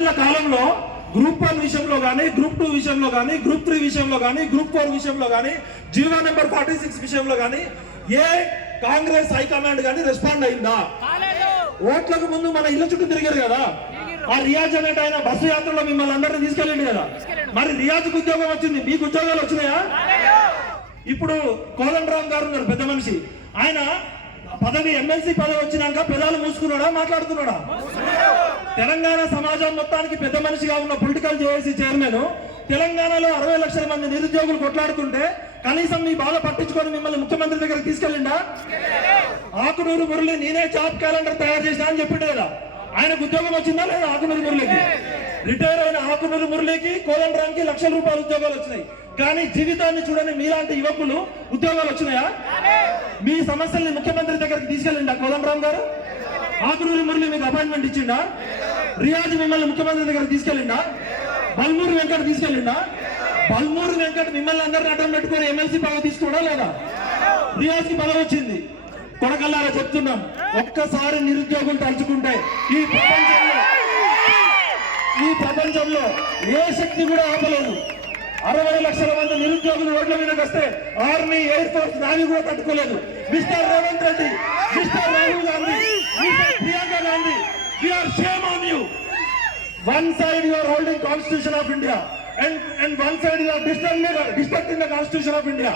కాలంలో group one విషయంలో కానీ గ్రూప్ టూ విషయంలో కానీ గ్రూప్ త్రీ విషయంలో కానీ గ్రూప్ ఫోర్ విషయంలో కానీ జీవో నెంబర్ ఫార్టీ సిక్స్ విషయంలో కానీ ఏ కాంగ్రెస్ హైకమాండ్ కానీ రెస్పాండ్ అయిందా? ఓట్లకు ముందు మన ఇళ్ళ చుట్టూ తిరిగారు కదా? ఆ రియాజ్ అనేట ఆయన బస్సు యాత్రలో మిమ్మల్ని అందరినీ తీసుకెళ్ళండి కదా? మరి రియాజ్కి ఉద్యోగం వచ్చింది మీకు ఉద్యోగాలు వచ్చినాయా? ఇప్పుడు కోదండరామ్ గారు ఉన్నారు పెద్ద మనిషి. ఆయన పదవి ఎమ్మెల్సీ పదవి వచ్చినాక పెదాలు మూసుకున్నాడా? మాట్లాడుతున్నాడా? తెలంగాణ సమాజం మొత్తానికి పెద్ద మనిషిగా ఉన్న పొలిటికల్ జేఏసీ చైర్మన్ తెలంగాణలో అరవై లక్షల మంది నిరుద్యోగులు కొట్లాడుతుంటే కనీసం మీ బాధ పట్టించుకొని మిమ్మల్ని ముఖ్యమంత్రి దగ్గర తీసుకెళ్ళిండా? ఆకునూరు మురళి నేనే జాబ్ క్యాలెండర్ తయారు చేసినా అని చెప్పిండు కదా. ఆయనకు ఉద్యోగం వచ్చిందా లేదా ఆకునూరు మురళికి? రిటైర్ అయిన ఆకునూరు మురళికి కోదండరానికి లక్షల రూపాయల ఉద్యోగాలు వచ్చినాయి. కానీ జీవితాన్ని చూడని మీలాంటి యువకులు ఉద్యోగాలు వచ్చినాయా? మీ సమస్యల్ని ముఖ్యమంత్రి దగ్గరికి తీసుకెళ్ళిండా కోదండరాం గారు? ఆకునూరి మురళి మీకు అపాయింట్మెంట్ ఇచ్చిండా? రియాజ్ మిమ్మల్ని ముఖ్యమంత్రి దగ్గర తీసుకెళ్ళిండా? బల్మూరు వెంకట తీసుకెళ్ళిండా? బల్మూరు వెంకట మిమ్మల్ని అందరిని అడ్డం పెట్టుకుని ఎమ్మెల్సీ పదవి తీసుకోవడా లేదా? రియాజ్కి పదవి వచ్చింది. కొడకల్లారా చెప్తున్నాం. ఒక్కసారి నిరుద్యోగులు తలుచుకుంటే ఈ ప్రపంచంలో ఈ ప్రపంచంలో ఏ శక్తి కూడా ఆపలేదు. అరవై లక్షల మంది నిరుద్యోగులు రోడ్ల మీదకి వస్తే ఆర్మీ ఎయిర్ ఫోర్స్ నావి కూడా తట్టుకోలేదు. Mister Revanth Reddy mister Rahul Gandhi mister Priyanka Gandhi we are shame on you one side you are holding constitution of India and and one side you are destructing the constitution of India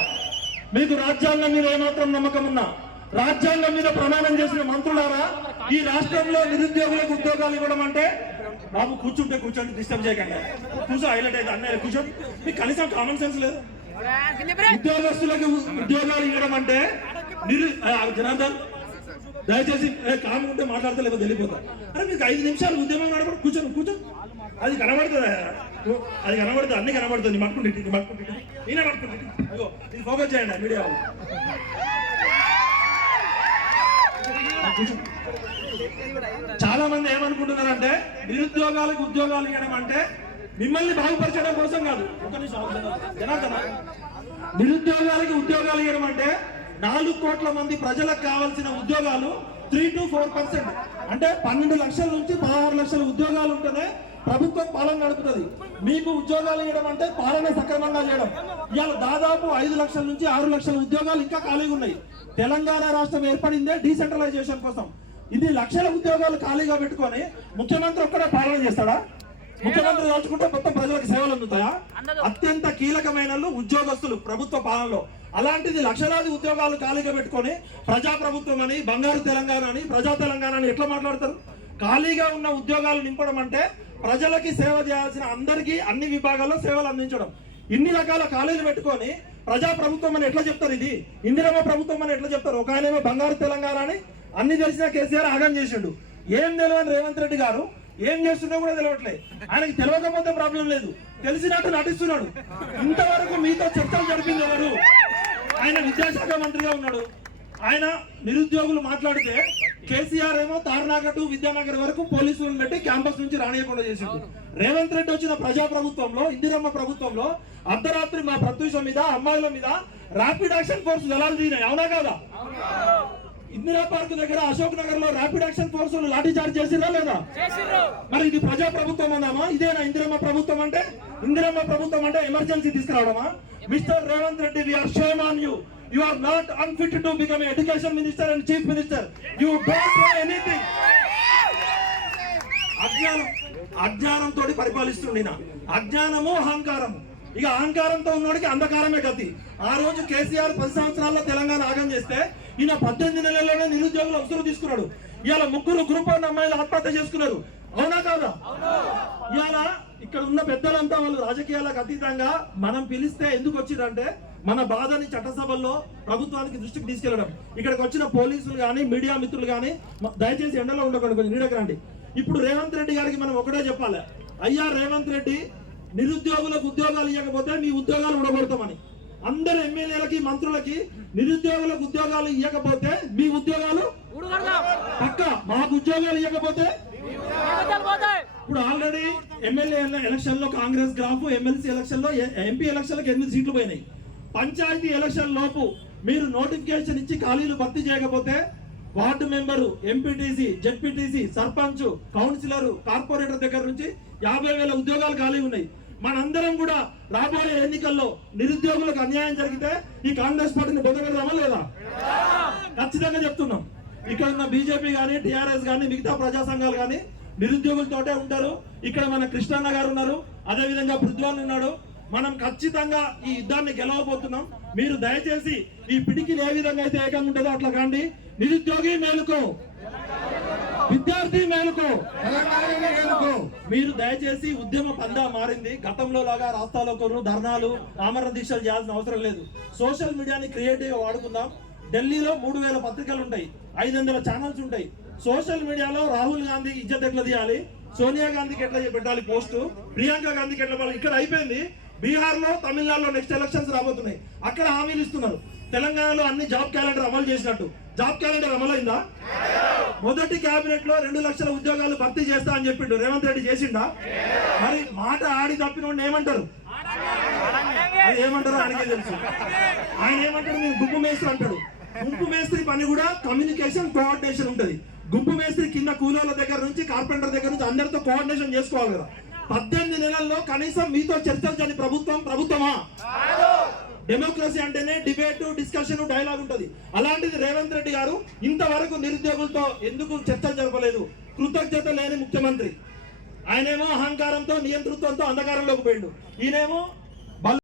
మీకు రాజ్యాంగం మీద ఏమాత్రం నమ్మకం ఉన్నా? రాజ్యాంగం మీద ప్రమాణం చేసిన మంత్రులారా ఈ రాష్ట్రంలో నిరుద్యోగులకు ఉద్యోగాలు ఇవ్వడం అంటే బాబు కూర్చుంటే కూర్చోండి డిస్టర్బ్ చేయకండి. కూర్చో హైలైట్ అయితే అన్నయ్య కూర్చోండి మీకు కనీసం కామన్ సెన్స్ లేదు. ఉద్యోగస్తులకు ఉద్యోగాలు ఇవ్వడం అంటే నిరు ఆ, జనార్దన్ దయచేసి కామన్ ఉంటే మాట్లాడితే లేకపోతే వెళ్ళిపోతా. అరే మీకు ఐదు నిమిషాలు ఉద్యమం నడపడం కూర్చోను కూర్చో. అది కనబడుతుంది? అది కనబడుతుంది? అన్ని కనబడుతుంది. మట్టుకుంటే మట్టుకుంటే నేనే మట్టుకుంటే ఇది ఫోకస్ చేయండి మీడియా వాళ్ళు. చాలా మంది ఏమనుకుంటున్నారంటే నిరుద్యోగాలకు ఉద్యోగాలు ఇవ్వడం అంటే మిమ్మల్ని బాగుపరచడం కోసం కాదు. జనార్దన నిరుద్యోగాలకి ఉద్యోగాలు ఇవ్వడం అంటే నాలుగు కోట్ల మంది ప్రజలకు కావాల్సిన ఉద్యోగాలు త్రీ టు ఫోర్ పర్సెంట్ అంటే పన్నెండు లక్షల నుంచి పదహారు లక్షల ఉద్యోగాలు ఉంటేనే ప్రభుత్వం పాలన నడుపుతుంది. మీకు ఉద్యోగాలు ఇవ్వడం అంటే పాలన సక్రమంగా చేయడం. ఇవాళ దాదాపు ఐదు లక్షల నుంచి ఆరు లక్షల ఉద్యోగాలు ఇంకా ఖాళీగా ఉన్నాయి. తెలంగాణ రాష్ట్రం ఏర్పడిందే డీసెంట్రలైజేషన్ కోసం. ఇది లక్షల ఉద్యోగాలు ఖాళీగా పెట్టుకొని ముఖ్యమంత్రి ఒక్కడే పాలన చేస్తాడా? ముఖ్యమంత్రి దాచుకుంటే మొత్తం ప్రజలకు సేవలు అందుతాయా? అత్యంత కీలకమైన ఉద్యోగస్తులు ప్రభుత్వ పాలనలో. అలాంటిది లక్షలాది ఉద్యోగాలు ఖాళీగా పెట్టుకొని ప్రజా ప్రభుత్వం అని బంగారు తెలంగాణ అని ప్రజా తెలంగాణ అని ఎట్లా మాట్లాడతారు? ఖాళీగా ఉన్న ఉద్యోగాలు నింపడం అంటే ప్రజలకి సేవ చేయాల్సిన అందరికీ అన్ని విభాగాల్లో సేవలు అందించడం. ఇన్ని రకాల కాలేజీ పెట్టుకొని ప్రజా ప్రభుత్వం అని ఎట్లా చెప్తారు ఇది? ఇందిరమ్మ ప్రభుత్వం అని ఎట్లా చెప్తారు? ఒక ఆయనేమో బంగారు తెలంగాణ అని అన్ని తెలిసిన కేసీఆర్ ఆగం చేసిండు. ఏం తెలియని రేవంత్ రెడ్డి గారు. ఏం చేస్తున్నా కూడా తెలియట్లే. ఆయనకి తెలియకపోతే ప్రాబ్లం లేదు. తెలిసినట్టు నటిస్తున్నాడు. ఇంతవరకు మీతో చర్చలు జరిపింది ఎవరు? ఆయన విద్యాశాఖ మంత్రిగా ఉన్నాడు. ఆయన నిరుద్యోగులు మాట్లాడితే కేసీఆర్ ఏమో తారనాగర్ టు విద్యానగర్ వరకు పోలీసులను పెట్టి క్యాంపస్ నుంచి రానియకుండా చేసిండు. రేవంత్ రెడ్డి వచ్చిన ప్రజా ప్రభుత్వంలో ఇందిరమ్మ ప్రభుత్వంలో అర్ధరాత్రి మా ప్రత్యూష మీద అమ్మాయిల మీద ర్యాపిడ్ యాక్షన్ ఫోర్స్ దళాలు దిగినాయి. అవునా కాదా? ఇందిరా పార్క్ దగ్గర అశోక్ నగర్లో rapid action force lathi charge చేసిరా లేదా? మరి ఇది ప్రజా ప్రభుత్వం అన్నామా ఇదేనా ఇందిరమ్మ ప్రభుత్వం అంటే? ఇందిరమ్మ ప్రభుత్వం అంటే emergency తీసుకురావడమా? Mister Revanth Reddy we are shame on you you are not unfit to become education minister and chief minister you don't know anything అజ్ఞానం అజ్ఞానంతో పరిపాలిస్తుంది అజ్ఞానము అహంకారము. ఇక అహంకారంతో ఉన్నోడికి అంధకారమే గతి. ఆ రోజు కేసీఆర్ పది సంవత్సరాల్లో తెలంగాణ ఆగం చేస్తే ఈయన పద్దెనిమిది నెలల్లోనే నిరుద్యోగులు అవసరం తీసుకున్నాడు. ఇవాళ ముగ్గురు గ్రూప్ అమ్మాయిలు ఆత్మహత్య చేసుకున్నారు. అవునా కాదా? ఇవాళ ఇక్కడ ఉన్న పెద్దలంతా వాళ్ళు రాజకీయాలకు అతీతంగా మనం పిలిస్తే ఎందుకు వచ్చిరంటే మన బాధని చట్టసభల్లో ప్రభుత్వానికి దృష్టికి తీసుకెళ్ళడం ఇక్కడికి వచ్చిన పోలీసులు కానీ మీడియా మిత్రులు కానీ దయచేసి ఎండలో ఉండకండి కొంచెం నీడకు రండి. ఇప్పుడు రేవంత్ రెడ్డి గారికి మనం ఒకటే చెప్పాలి. అయ్యా రేవంత్ రెడ్డి నిరుద్యోగులకు ఉద్యోగాలు ఇవ్వకపోతే మీ ఉద్యోగాలు ఉండగొడతామని అందరు ఎమ్మెల్యేలకి మంత్రులకి నిరుద్యోగులకు ఉద్యోగాలు ఇవ్వకపోతే మీ ఉద్యోగాలు పక్క. మాకు ఉద్యోగాలు ఇవ్వకపోతే ఇప్పుడు ఆల్రెడీ ఎమ్మెల్యే ఎలక్షన్లో కాంగ్రెస్ గ్రాఫ్ ఎమ్మెల్సీ ఎలక్షన్లో ఎంపీ ఎలక్షన్లో ఎనిమిది సీట్లు పోయినాయి. పంచాయతీ ఎలక్షన్ లోపు మీరు నోటిఫికేషన్ ఇచ్చి ఖాళీలు భర్తీ చేయకపోతే ward member MPTC ZPTC sarpanch councillor corporator దగ్గర నుంచి యాభై వేల ఉద్యోగాలు ఖాళీ ఉన్నాయి. మనందరం కూడా రాబోయే ఎన్నికల్లో నిరుద్యోగులకు అన్యాయం జరిగితే ఈ కాంగ్రెస్ పార్టీని బొందగడదామా లేదా? ఖచ్చితంగా చెప్తున్నాం. ఇక్కడ ఉన్న బీజేపీ కానీ టీఆర్ఎస్ కానీ మిగతా ప్రజా సంఘాలు కానీ నిరుద్యోగులతోటే ఉంటారు. ఇక్కడ మన కృష్ణన్న గారు ఉన్నారు. అదే విధంగా పృథ్వాన్ ఉన్నాడు. మనం ఖచ్చితంగా ఈ యుద్ధాన్ని గెలవబోతున్నాం. మీరు దయచేసి ఈ పిడికిలు ఏ విధంగా అయితే ఏకంగా ఉంటుందో అట్లా కాండి. నిరుద్యోగి మేలుకో. విద్యార్థి మేలుకో. మీరు దయచేసి ఉద్యమ పందా మారింది. గతంలో లాగా రాస్తాలోకరు ధర్నాలు ఆమరణ దీక్షలు చేయాల్సిన అవసరం లేదు. సోషల్ మీడియాని క్రియేటివ్ వాడుకుందాం. ఢిల్లీలో మూడు వేల పత్రికలు ఉంటాయి. ఐదు వందల ఛానల్స్ ఉంటాయి. సోషల్ మీడియాలో రాహుల్ గాంధీ ఇజ్జత్ ఎట్లా తీయాలి? సోనియా గాంధీకి ఎట్లా పెట్టాలి పోస్టు? ప్రియాంక గాంధీకి ఎట్లా పెట్టాలి? ఇక్కడ అయిపోయింది. బీహార్లో తమిళనాడులో నెక్స్ట్ ఎలక్షన్స్ రాబోతున్నాయి. అక్కడ హామీలు ఇస్తున్నారు. తెలంగాణలో అన్ని జాబ్ క్యాలెండర్ అమలు చేసినట్టు. జాబ్ క్యాలెండర్ అమలైందా? మొదటి కేబినెట్లో రెండు లక్షల ఉద్యోగాలు భర్తీ చేస్తా అని చెప్పిండు. రేవంత్ రెడ్డి చేసిండా? మరి మాట ఆడి తప్పిన ఏమంటారు? అది ఏమంటారో ఆయనకే తెలుసు. ఆయన ఏమంటాడు? నేను మేస్త్రి అంటాడు. గుంపు మేస్త్రి పని కూడా కమ్యూనికేషన్ కోఆర్డినేషన్ ఉంటది. గుంపు మేస్త్రి కింద కూలోళ్ళ దగ్గర నుంచి కార్పెంటర్ దగ్గర నుంచి అందరితో కోఆర్డినేషన్ చేసుకోవాలి కదా. పద్దెనిమిది నెలల్లో కనీసం మీతో చర్చించని ప్రభుత్వం ప్రభుత్వమా? డెమోక్రసీ అంటేనే డిబేట్ డిస్కషన్ డైలాగ్ ఉంటుంది. అలాంటిది రేవంత్ రెడ్డి గారు ఇంతవరకు నిరుద్యోగులతో ఎందుకు చర్చలు జరపలేదు? కృతజ్ఞత లేని ముఖ్యమంత్రి. ఆయనేమో అహంకారంతో నియంతృత్వంతో అంధకారంలోకి పోయిండు. ఈయనేమో